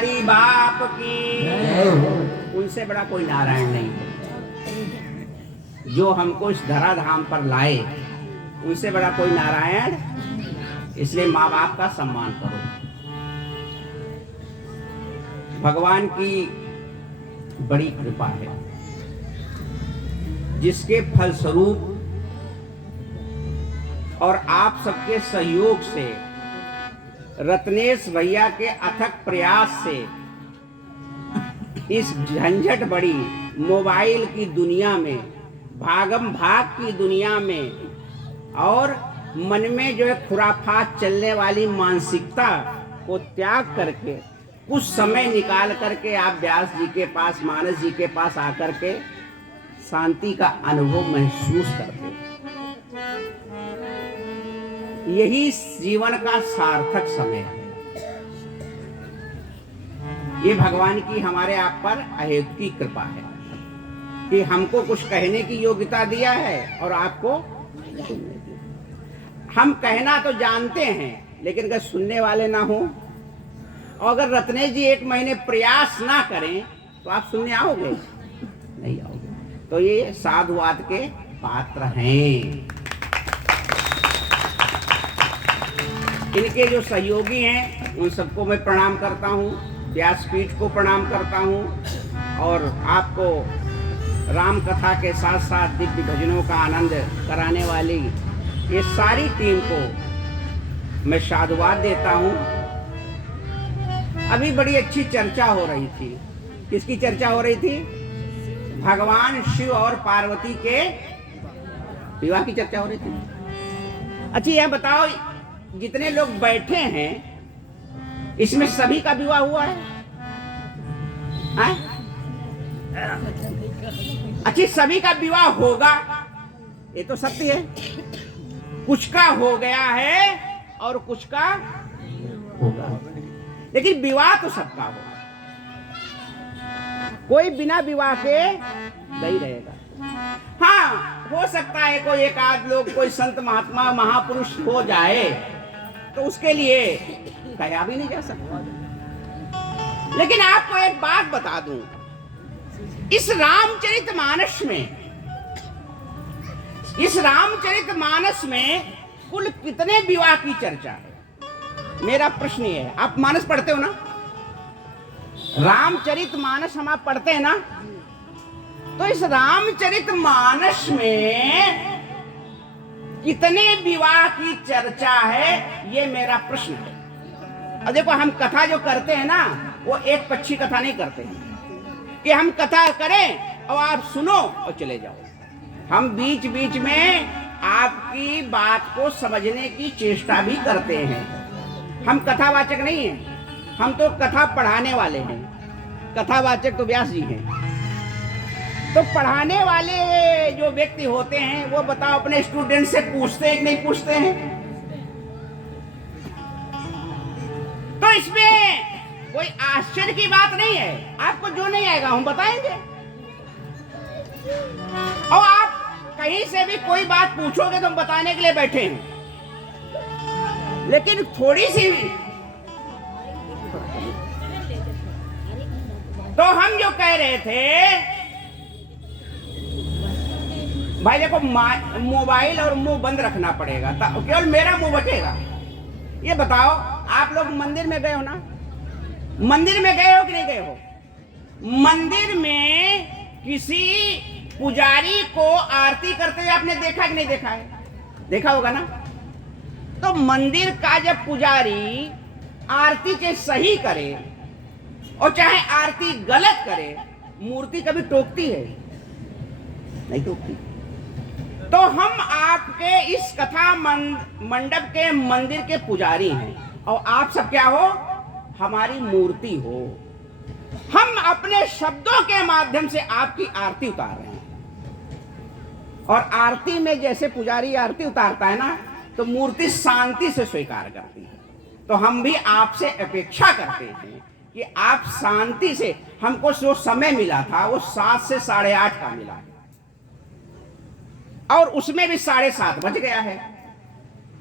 बिहारी बाप की, उनसे बड़ा कोई नारायण नहीं है। जो हमको इस धराधाम पर लाए, उनसे बड़ा कोई नारायण। इसलिए माँ बाप का सम्मान करो। भगवान की बड़ी कृपा है, जिसके फलस्वरूप और आप सबके सहयोग से, रत्नेश भैया के अथक प्रयास से, इस झंझट बड़ी मोबाइल की दुनिया में, भागम भाग की दुनिया में, और मन में जो है खुराफात चलने वाली मानसिकता को त्याग करके कुछ समय निकाल करके आप व्यास जी के पास, मानस जी के पास आकर के शांति का अनुभव महसूस करते हैं। यही जीवन का सार्थक समय है। ये भगवान की हमारे आप पर अहेतु की कृपा है कि हमको कुछ कहने की योग्यता दिया है और आपको सुनने की। हम कहना तो जानते हैं, लेकिन अगर सुनने वाले ना हो, और अगर रत्नेश जी 1 महीने प्रयास ना करें तो आप सुनने आओगे? नहीं आओगे। तो ये साधुवाद के पात्र हैं। इनके जो सहयोगी हैं उन सबको मैं प्रणाम करता हूँ, व्यासपीठ को प्रणाम करता हूँ, और आपको राम कथा के साथ साथ दिव्य भजनों का आनंद कराने वाली ये सारी टीम को मैं साधुवाद देता हूँ। अभी बड़ी अच्छी चर्चा हो रही थी। किसकी चर्चा हो रही थी? भगवान शिव और पार्वती के विवाह की चर्चा हो रही थी। अच्छा यह बताओ, जितने लोग बैठे हैं इसमें सभी का विवाह हुआ है? अच्छा, सभी का विवाह होगा ये तो सत्य है। कुछ का हो गया है और कुछ का होगा, लेकिन विवाह तो सबका होगा। कोई बिना विवाह के नहीं रहेगा। हाँ, हो सकता है कोई एक आध लोग, कोई संत महात्मा महापुरुष हो जाए तो उसके लिए कहा भी नहीं जा सकता। लेकिन आपको एक बात बता दूं, इस रामचरितमानस में कुल कितने विवाह की चर्चा है? मेरा प्रश्न ये है। आप मानस पढ़ते हो ना? रामचरितमानस हम आप पढ़ते हैं ना? तो इस रामचरितमानस में कितने विवाह की चर्चा है, ये मेरा प्रश्न है। और देखो, हम कथा जो करते हैं ना, वो एक पक्षी कथा नहीं करते हैं कि हम कथा करें और आप सुनो और चले जाओ। हम बीच बीच में आपकी बात को समझने की चेष्टा भी करते हैं। हम कथावाचक नहीं हैं, हम तो कथा पढ़ाने वाले हैं। कथावाचक तो व्यास जी हैं। तो पढ़ाने वाले जो व्यक्ति होते हैं वो बताओ, अपने स्टूडेंट से पूछते हैं कि नहीं पूछते हैं? तो इसमें कोई आश्चर्य की बात नहीं है। आपको जो नहीं आएगा हम बताएंगे, और आप कहीं से भी कोई बात पूछोगे तो हम बताने के लिए बैठे हैं। लेकिन थोड़ी सी तो हम जो कह रहे थे, भाई देखो, मोबाइल और मुंह बंद रखना पड़ेगा, केवल मेरा मुंह बचेगा। ये बताओ, आप लोग मंदिर में गए हो ना? मंदिर में गए हो कि नहीं गए हो? मंदिर में किसी पुजारी को आरती करते हुए आपने देखा कि नहीं देखा है? देखा होगा ना? तो मंदिर का जब पुजारी आरती के सही करे और चाहे आरती गलत करे, मूर्ति कभी टोकती है? नहीं टोकती। तो हम आपके इस कथा मंडप के मंदिर के पुजारी हैं, और आप सब क्या हो? हमारी मूर्ति हो। हम अपने शब्दों के माध्यम से आपकी आरती उतार रहे हैं। और आरती में जैसे पुजारी आरती उतारता है ना, तो मूर्ति शांति से स्वीकार करती है। तो हम भी आपसे अपेक्षा करते हैं कि आप शांति से, हमको जो समय मिला था वो 7 से 8:30 का मिला है, और उसमें भी 7:30 बज गया है।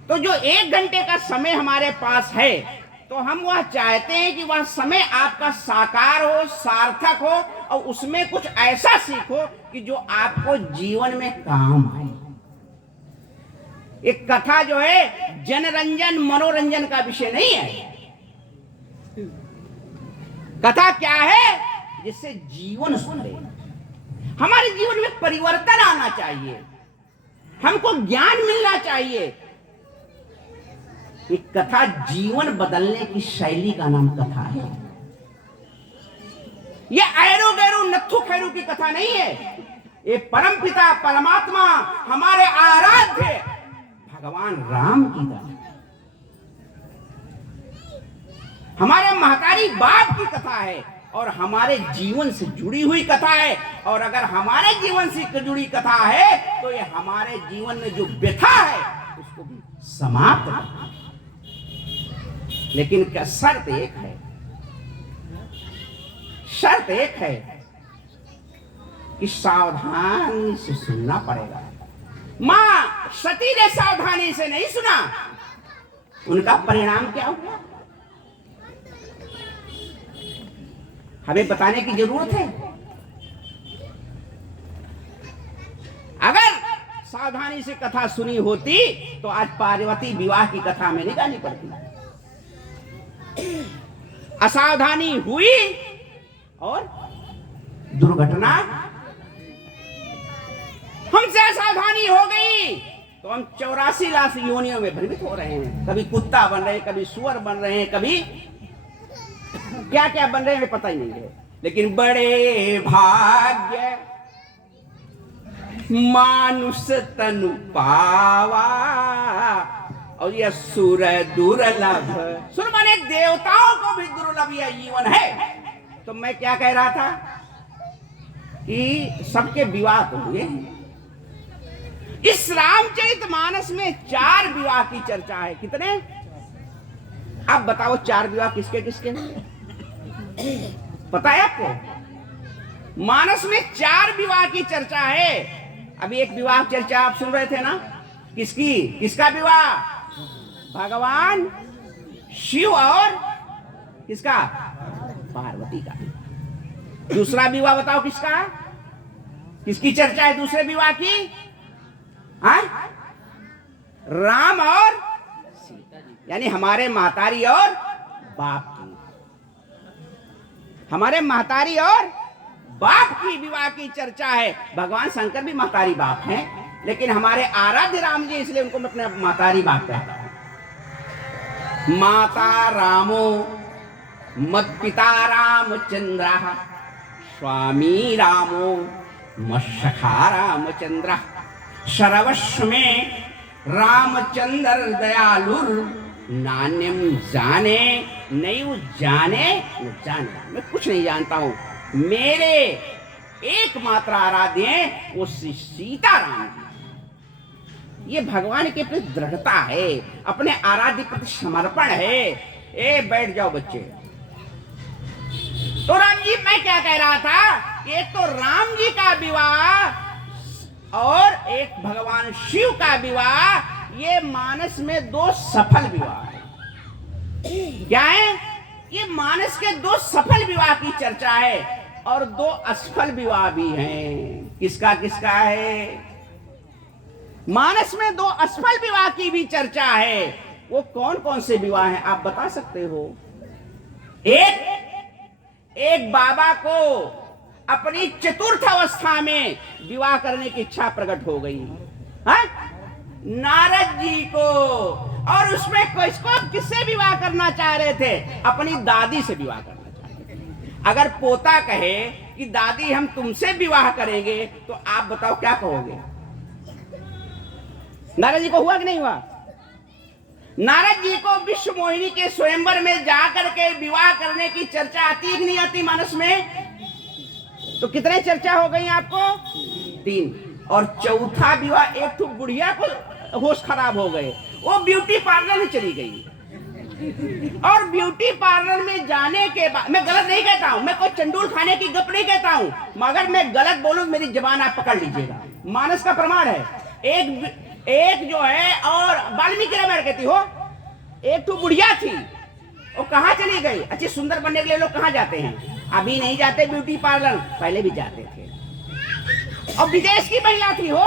तो जो 1 घंटे का समय हमारे पास है, तो हम वह चाहते हैं कि वह समय आपका साकार हो, सार्थक हो और उसमें कुछ ऐसा सीखो कि जो आपको जीवन में काम आए। एक कथा जो है जनरंजन मनोरंजन का विषय नहीं है। कथा क्या है? जिससे जीवन सुधरे, हमारे जीवन में परिवर्तन आना चाहिए, हमको ज्ञान मिलना चाहिए। एक कथा जीवन बदलने की शैली का नाम कथा है। यह ऐरो गैरो नत्थु खैरू की कथा नहीं है। ये परम पिता परमात्मा हमारे आराध्य भगवान राम की कथा, हमारे महतारी बाप की कथा है और हमारे जीवन से जुड़ी हुई कथा है। और अगर हमारे जीवन से जुड़ी कथा है तो ये हमारे जीवन में जो व्यथा है उसको भी समाप्त करता है। लेकिन क्या शर्त एक है, शर्त एक है कि सावधानी से सुनना पड़ेगा। मां सती ने सावधानी से नहीं सुना, उनका परिणाम क्या हुआ हमें बताने की जरूरत है। अगर सावधानी से कथा सुनी होती तो आज पार्वती विवाह की कथा में नहीं गानी पड़ती। असावधानी हुई और दुर्घटना, हमसे असावधानी हो गई तो हम 84 लाख योनियों में भ्रमित हो रहे हैं। कभी कुत्ता बन रहे हैं, कभी सुअर बन रहे हैं, कभी क्या क्या बन रहे हैं पता ही नहीं है। लेकिन बड़े भाग्य मानुष तनु पावा और यह सुर दुर्लभ, सुर माने देवताओं को भी दुर्लभ यह जीवन है। तो मैं क्या कह रहा था कि सबके विवाह तो हुए हैं। इस रामचरितमानस में 4 विवाह की चर्चा है। कितने? आप बताओ 4 विवाह किसके किसके पता है आपको? मानस में 4 विवाह की चर्चा है। अभी एक विवाह चर्चा आप सुन रहे थे ना, किसकी? किसका विवाह? भगवान शिव और किसका? पार्वती का। दूसरा विवाह बताओ किसका? किसकी चर्चा है दूसरे विवाह की? हाँ? राम और सीता जी, यानी हमारे महतारी और बाप की, हमारे महतारी और बाप की विवाह की चर्चा है। भगवान शंकर भी महतारी बाप हैं, लेकिन हमारे आराध्य राम जी, इसलिए उनको मैं अपने महतारी बाप कहता हूं। माता रामो मत्पिता रामचंद्र, स्वामी रामो मत्सखा रामचंद्र, सर्वस्व में रामचंद्र दयालुर, नान्यम जाने नहीं जाने न जाने। मैं कुछ नहीं जानता हूं, मेरे एकमात्र आराध्य हैं वो सीताराम जी। ये भगवान के प्रति दृढ़ता है, अपने आराध्य प्रति समर्पण है। ए बैठ जाओ बच्चे। तो राम जी, मैं क्या कह रहा था, एक तो राम जी का विवाह और एक भगवान शिव का विवाह, ये मानस में 2 सफल विवाह है। क्या है? ये मानस के 2 सफल विवाह की चर्चा है और 2 असफल विवाह भी हैं। किसका किसका है? मानस में 2 असफल विवाह की भी चर्चा है। वो कौन कौन से विवाह हैं आप बता सकते हो? एक बाबा को अपनी चतुर्थ अवस्था में विवाह करने की इच्छा प्रकट हो गई, हाँ? नारद जी को। और उसमें किससे विवाह करना चाह रहे थे? अपनी दादी से विवाह करना चाह रहे थे। अगर पोता कहे कि दादी हम तुमसे विवाह करेंगे तो आप बताओ क्या कहोगे? नारद जी को हुआ कि नहीं हुआ? नारद जी को विश्व मोहिनी के स्वयंवर में जाकर के विवाह करने की चर्चा आती है कि नहीं आती मानस में? तो कितने चर्चा हो गई आपको? 3। और चौथा विवाह, एक तो बुढ़िया को होश खराब हो गए, वो ब्यूटी पार्लर में चली गई। और ब्यूटी पार्लर में जाने के बाद, मैं गलत नहीं कहता हूं, मैं कोई चंडूल खाने की गप नहीं कहता हूं, मगर मैं गलत बोलूं मेरी जबान आप पकड़ लीजिएगा। मानस का प्रमाण है। एक जो है, और वाल्मीकि रामायण कहती हो, एक तो बुढ़िया थी वो कहाँ चली गई? अच्छी सुंदर बनने के लिए लोग कहाँ जाते हैं? अभी नहीं जाते ब्यूटी पार्लर, पहले भी जाते थे। और विदेश की महिला थी हो,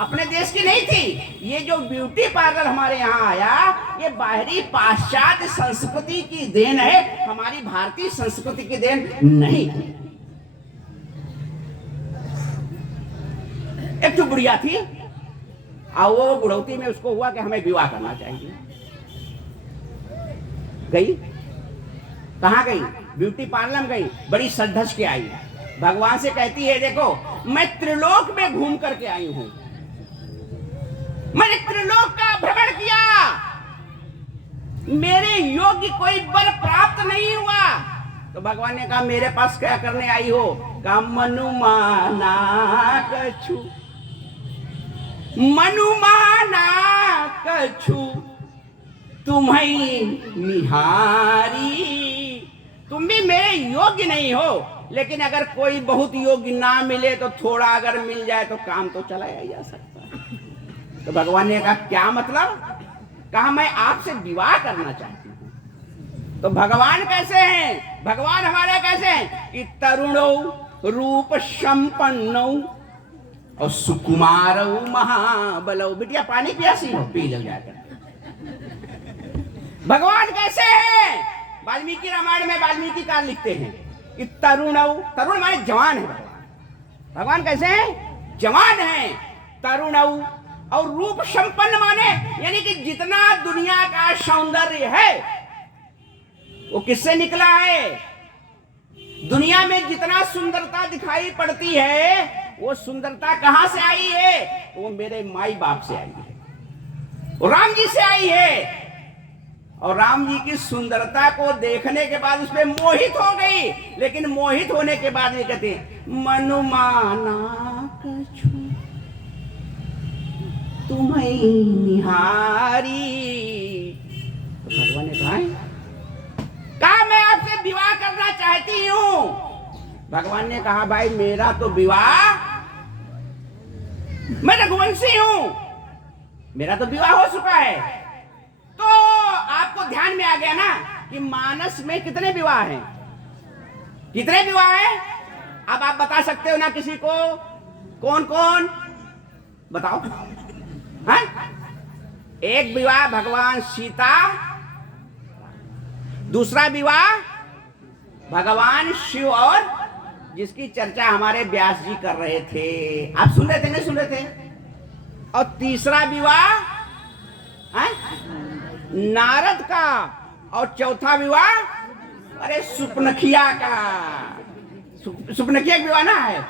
अपने देश की नहीं थी। ये जो ब्यूटी पार्लर हमारे यहाँ आया, ये बाहरी पाश्चात्य संस्कृति की देन है, हमारी भारतीय संस्कृति की देन नहीं। एक तो बुढ़िया थी, और वो बुढ़ौती में उसको हुआ कि हमें विवाह करना चाहिए। गई, कहाँ गई? ब्यूटी पार्लर में गई, बड़ी सज-धज के आई, भगवान से कहती है देखो मैं त्रिलोक में घूम करके आई हूं, मैंने त्रिलोक का भ्रमण किया, मेरे योग्य कोई वर प्राप्त नहीं हुआ। तो भगवान ने कहा मेरे पास क्या करने आई हो? कहा मनुमाना कछु, मनुमाना कछु तुम्हें निहारी। तुम भी मेरे योग्य नहीं हो, लेकिन अगर कोई बहुत योग्य ना मिले तो थोड़ा अगर मिल जाए तो काम तो चलाया जा सकता है। तो भगवान ने कहा क्या मतलब? कहा मैं आपसे विवाह करना चाहती हूं। तो भगवान कैसे हैं? भगवान हमारे कैसे हैं कि तरुणौ रूप संपन्नौ और सुकुमारौ महाबलौ। बिटिया पानी पियासी हो, पी लो जाकर। भगवान कैसे हैं? वाल्मीकि रामायण में वाल्मीकि काल लिखते हैं कि तरुणौ, तरुण माने जवान है भगवान। भगवान कैसे हैं? जवान हैं। तरुणौ और रूप संपन्न माने यानी कि जितना दुनिया का सौंदर्य है वो किससे निकला है? दुनिया में जितना सुंदरता दिखाई पड़ती है वो सुंदरता कहां से आई है? वो मेरे माई बाप से आई है, वो राम जी से आई है। और राम जी की सुंदरता को देखने के बाद उसमें मोहित हो गई, लेकिन मोहित होने के बाद ये कहते हैं मनुमाना कछु तुम्हें निहारी। तो भगवान ने कहा मैं आपसे विवाह करना चाहती हूं। भगवान ने कहा भाई मेरा तो विवाह, मैं रघुवंशी हूं, मेरा तो विवाह हो चुका है। तो आपको ध्यान में आ गया ना कि मानस में कितने विवाह हैं? कितने विवाह हैं? अब आप बता सकते हो ना किसी को? कौन कौन बताओ? हाँ? एक विवाह भगवान सीता, दूसरा विवाह भगवान शिव और जिसकी चर्चा हमारे व्यास जी कर रहे थे, आप सुन रहे थे नहीं सुन रहे थे? और तीसरा विवाह नारद का, और चौथा विवाह अरे सुपनखिया का। सुपनखिया का विवाह ना है,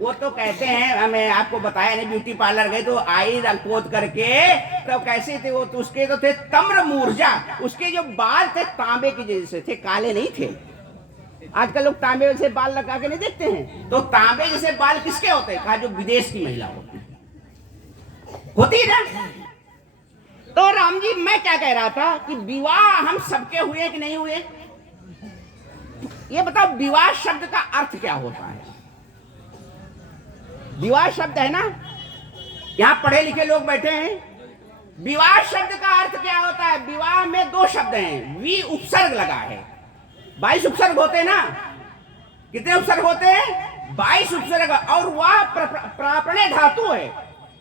वो तो कहते हैं, मैं आपको बताया नहीं, ब्यूटी पार्लर गए तो आई रंगपोत करके, तो कैसे थे वो? तो उसके तो थे तम्र मूर्जा, उसके जो बाल थे तांबे के जैसे थे, काले नहीं थे। आजकल लोग तांबे जैसे बाल लगा के नहीं देखते हैं, तो तांबे जैसे बाल किसके होते हैं? कहा जो विदेश की महिला होती है ना। तो राम जी मैं क्या कह रहा था कि विवाह हम सबके हुए कि नहीं हुए? ये बताओ विवाह शब्द का अर्थ क्या होता है? विवाह शब्द है ना, यहां पढ़े लिखे लोग बैठे हैं। विवाह शब्द का अर्थ क्या होता है? विवाह में दो शब्द हैं, वी उपसर्ग लगा है, 22 उपसर्ग होते हैं ना। कितने उपसर्ग होते हैं? 22 उपसर्ग। और वह प्रापणे धातु है,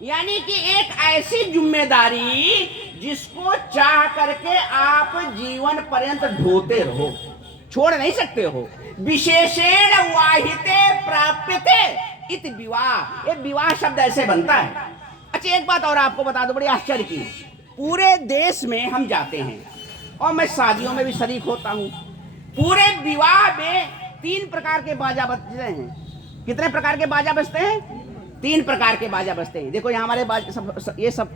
यानी कि एक ऐसी जिम्मेदारी जिसको चाह करके आप जीवन पर्यंत ढोते रहो, छोड़ नहीं सकते हो। विशेषण वाहिते प्राप्यते इत विवाह, ये विवाह शब्द ऐसे बनता है। अच्छा एक बात और आपको बता दो, बड़ी आश्चर्य की, पूरे देश में हम जाते हैं और मैं शादियों में भी शरीक होता हूं। पूरे विवाह में 3 प्रकार के बाजा बजते हैं। कितने प्रकार के बाजा बजते हैं? 3 प्रकार के बाजा बजते हैं। देखो यहाँ हमारे ये सब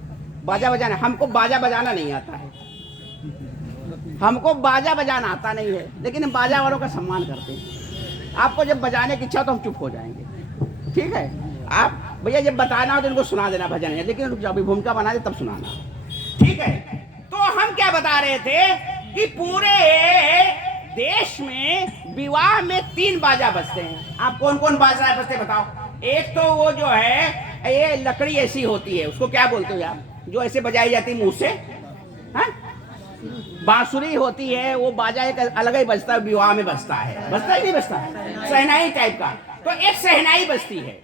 बाजा बजाना, हमको बाजा बजाना नहीं आता है, हमको बाजा बजाना आता नहीं है, लेकिन हम बाजा वालों का सम्मान करते हैं। आपको जब बजाने की इच्छा तो हम चुप हो जाएंगे, ठीक है? आप भैया जब बताना हो तो इनको सुना देना भजन है, लेकिन जब भूमिका बना दे तब सुनाना, ठीक है? तो हम क्या बता रहे थे कि पूरे देश में विवाह में 3 बाजा बजते हैं। आप कौन कौन बाजा बजते बताओ? एक तो वो जो है ये लकड़ी ऐसी होती है, उसको क्या बोलते हो आप, जो ऐसे बजाई जाती है मुंह से? हाँ? बांसुरी होती है, वो बाजा एक अलग ही बजता है, विवाह में बजता है, बजता ही नहीं बजता है, शहनाई टाइप का। तो एक शहनाई बजती है,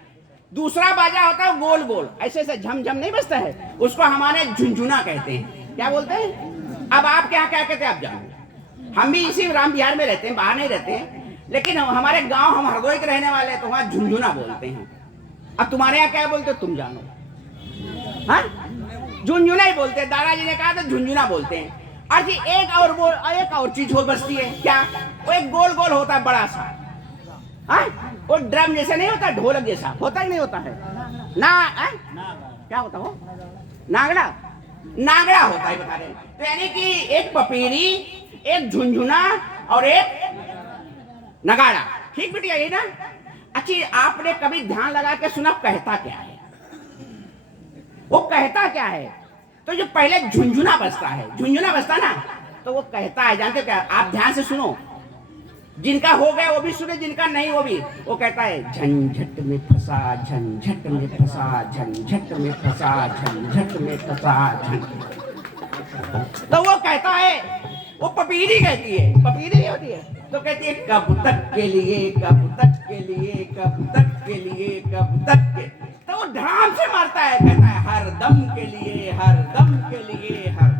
दूसरा बाजा होता है गोल गोल ऐसे ऐसे झमझम नहीं बजता है, उसको हमारे झुनझुना कहते हैं। क्या बोलते हैं? अब आप क्या क्या कहते हैं आप जानो। हम भी इसी राम बिहार में रहते हैं, बाहर नहीं रहते हैं, लेकिन हमारे गांव, हम हरदोई के रहने वाले हैं, तो वहां झुनझुना बोलते हैं। अब तुम्हारे यहाँ क्या बोलते हो तुम जानो? हाँ, झुनझुना ही बोलते हैं। दादाजी ने कहा तो झुनझुना बोलते हैं। और जी एक और चीज हो बजती है। क्या? वो एक गोल गोल होता है बड़ा सा, हाँ, वो ड्रम जैसे नहीं होता, ढोलक जैसा होता ही नहीं होता है ना, क्या होता हो? नागड़ा, नागड़ा होता है बता रहे। तो यानी कि एक पपीरी, एक झुनझुना और एक नगाड़ा। ठीक बिटिया, यही ना? अच्छा, आपने कभी ध्यान लगा के सुना कहता क्या है? वो कहता क्या है? तो जो पहले झुनझुना बजता है, झुनझुना बजता ना, तो वो कहता है, जानते क्या? आप ध्यान से सुनो, जिनका हो गया वो भी सुने, जिनका नहीं वो भी। वो कहता है झंझट में फंसा, झंझट में फंसा, झंझट में फंसा, झंझट में फंसा, तो वो कहता है, वो पपीरी कहती है, पपीरी नहीं होती है, तो कहती है कब तक के लिए, कब तक के लिए, कब तक के लिए, कब तक के। तो वो ढाम से मारता है, कहता है हर दम के लिए, हर दम के लिए, हर।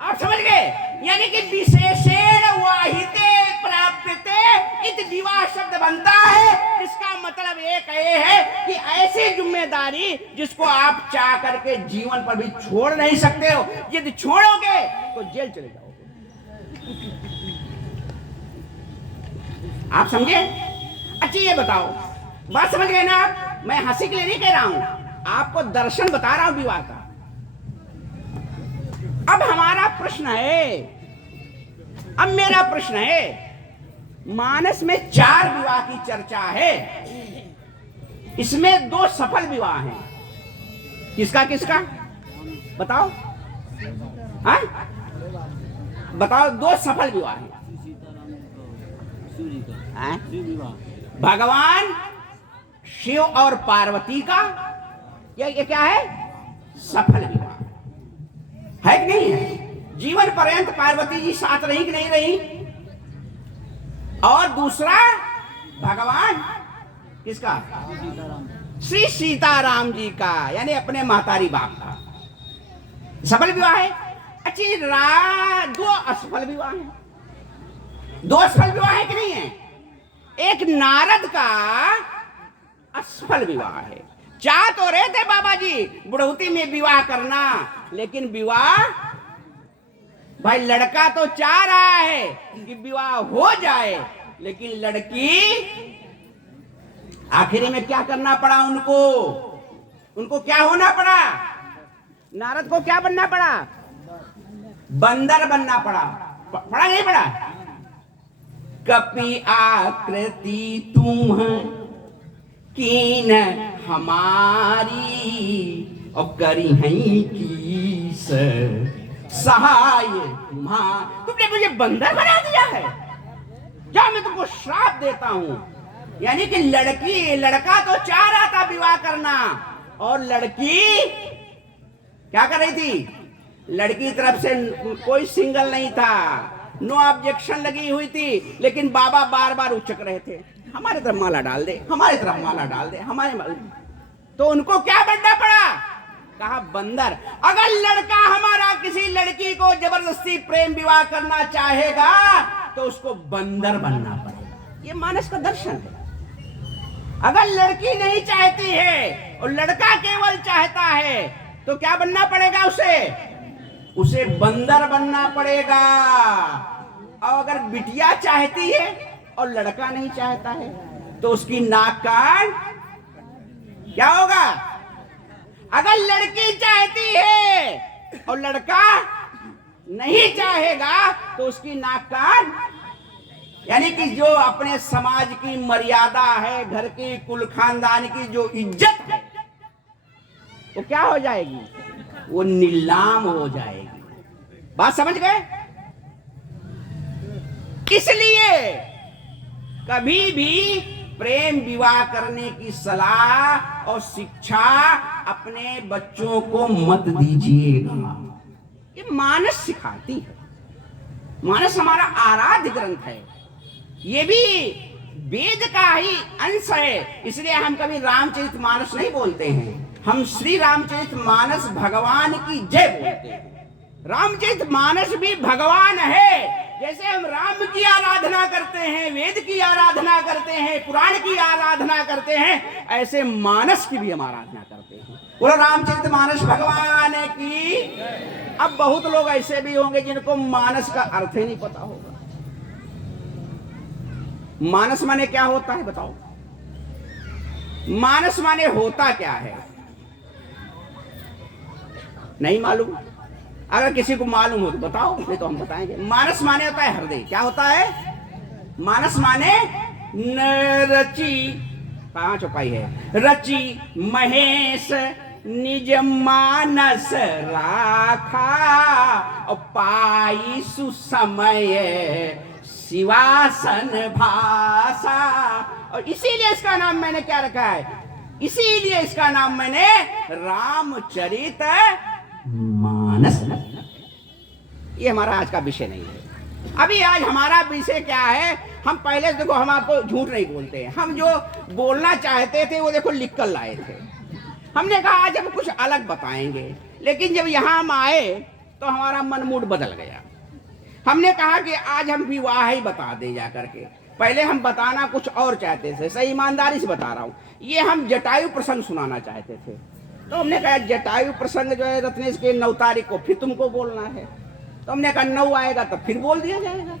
आप समझ गए? यानी कि विशेषण वाहिते प्राप्यते इत विवाह शब्द बनता है। इसका मतलब एक ये है कि ऐसी जिम्मेदारी जिसको आप चाह करके जीवन पर भी छोड़ नहीं सकते हो, यदि छोड़ोगे तो जेल चले जाओगे। आप समझे? अच्छा ये बताओ, बात समझ गए ना? मैं हंसी के लिए नहीं कह रहा हूं, आपको दर्शन बता रहा हूं विवाह का। अब हमारा प्रश्न है, अब मेरा प्रश्न है, मानस में 4 विवाह की चर्चा है, इसमें 2 सफल विवाह हैं। किसका किसका बताओ? हाँ बताओ, 2 सफल विवाह हैं। भगवान शिव और पार्वती का ये क्या है? सफल विवाह है कि नहीं है? जीवन पर्यंत पार्वती जी साथ रही कि नहीं रही? और दूसरा भगवान किसका? श्री सीताराम जी का, यानी अपने महतारी बाप का सफल विवाह है। अच्छी 2 असफल विवाह है। 2 असफल विवाह है कि नहीं है? एक नारद का असफल विवाह है। चाह तो रहे थे बाबा जी बुढ़ौती में विवाह करना, लेकिन विवाह, भाई लड़का तो चाह रहा है कि विवाह हो जाए, लेकिन लड़की आखिरी में क्या करना पड़ा उनको? उनको क्या होना पड़ा? नारद को क्या बनना पड़ा? बंदर बनना पड़ा। पड़ा नहीं पड़ा? कपि आकृति तुम कीन हमारी और करी हैं कीस सहाय तुम्हारा। तुमने मुझे बंदर बना दिया है क्या? मैं तुमको श्राप देता हूं। यानी कि लड़का तो चाह रहा था विवाह करना, और लड़की क्या कर रही थी? लड़की तरफ से कोई सिंगल नहीं था, नो ऑब्जेक्शन लगी हुई थी, लेकिन बाबा बार बार उचक रहे थे, हमारे तरफ माला डाल दे, हमारे तरफ माला डाल दे, हमारे। तो उनको क्या बनना पड़ा? कहा बंदर। अगर लड़का हमारा किसी लड़की को जबरदस्ती प्रेम विवाह करना चाहेगा तो उसको बंदर बनना पड़ेगा। ये मानस का दर्शन है। अगर लड़की नहीं चाहती है और लड़का केवल चाहता है तो क्या बनना पड़ेगा? उसे बंदर बनना पड़ेगा। और अगर बिटिया चाहती है और लड़का नहीं चाहता है तो उसकी नाक कान क्या होगा? अगर लड़की चाहती है और लड़का नहीं चाहेगा तो उसकी नाक कान, यानी कि जो अपने समाज की मर्यादा है, घर की कुल खानदान की जो इज्जत है, वो क्या हो जाएगी? वो नीलाम हो जाएगी। बात समझ गए? इसलिए कभी भी प्रेम विवाह करने की सलाह और शिक्षा अपने बच्चों को मत दीजिएगा। ये मानस सिखाती है। मानस हमारा आराध्य ग्रंथ है, ये भी वेद का ही अंश है। इसलिए हम कभी रामचरितमानस नहीं बोलते हैं, हम श्री रामचरितमानस भगवान की जय बोलते हैं। रामचरितमानस भी भगवान है। जैसे हम राम की आराधना करते हैं, वेद की आराधना करते हैं, पुराण की आराधना करते हैं, ऐसे मानस की भी हम आराधना करते हैं। बोलो रामचरितमानस भगवान की। अब बहुत लोग ऐसे भी होंगे जिनको मानस का अर्थ ही नहीं पता होगा। मानस माने क्या होता है बताओ? मानस माने होता क्या है? नहीं मालूम? अगर किसी को मालूम हो तो बताओ, नहीं तो हम बताएंगे। मानस माने होता है हृदय। क्या होता है? मानस माने न रची, पांच उपाय है, रची महेश निज मानस राखा और पाई सुसमय शिवासन भाषा। और इसीलिए इसका नाम मैंने क्या रखा है? इसीलिए इसका नाम मैंने रामचरित मानस। ये हमारा आज का विषय नहीं है। अभी आज हमारा विषय क्या है? हम पहले देखो, हम आपको झूठ नहीं बोलते हैं, हम जो बोलना चाहते थे वो देखो लिख कर लाए थे। हमने कहा आज हम कुछ अलग बताएंगे, लेकिन जब यहाँ हम आए तो हमारा मन मूड बदल गया। हमने कहा कि आज हम विवाह ही बता दें जा करके। पहले हम बताना कुछ और चाहते थे, सही ईमानदारी से बता रहा हूँ। ये हम जटायु प्रसंग सुनाना चाहते थे, तो हमने कहा जटायु प्रसंग जो है रत्नेश के 9 तारीख को फिर तुमको बोलना है। तो हमने कहा 9 आएगा तो फिर बोल दिया जाएगा।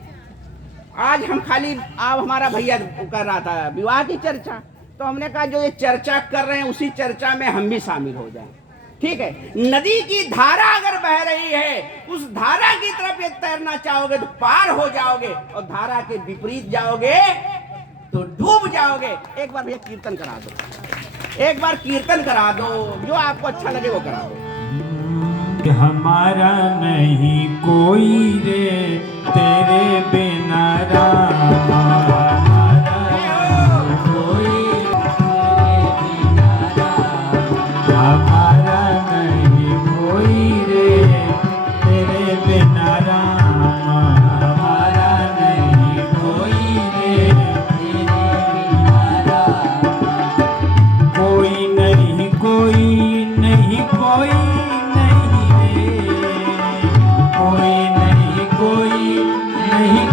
आज हम खाली, आप हमारा भैया कर रहा था विवाह की चर्चा, तो हमने कहा जो ये चर्चा कर रहे हैं उसी चर्चा में हम भी शामिल हो जाएं। ठीक है, नदी की धारा अगर बह रही है, उस धारा की तरफ ये तैरना चाहोगे तो पार हो जाओगे, और धारा के विपरीत जाओगे तो डूब जाओगे। एक बार भैया कीर्तन करा दो, एक बार कीर्तन करा दो, जो आपको अच्छा लगे वो करा दो। हमारा नहीं कोई रे तेरे बिना राम, हमारा कोई तेरे बिना राम, हमारा नहीं कोई रे तेरे बिना राम, हमारा नहीं कोई रे तेरे बिना राम, कोई नहीं कोई नहीं कोई नहीं, कोई नहीं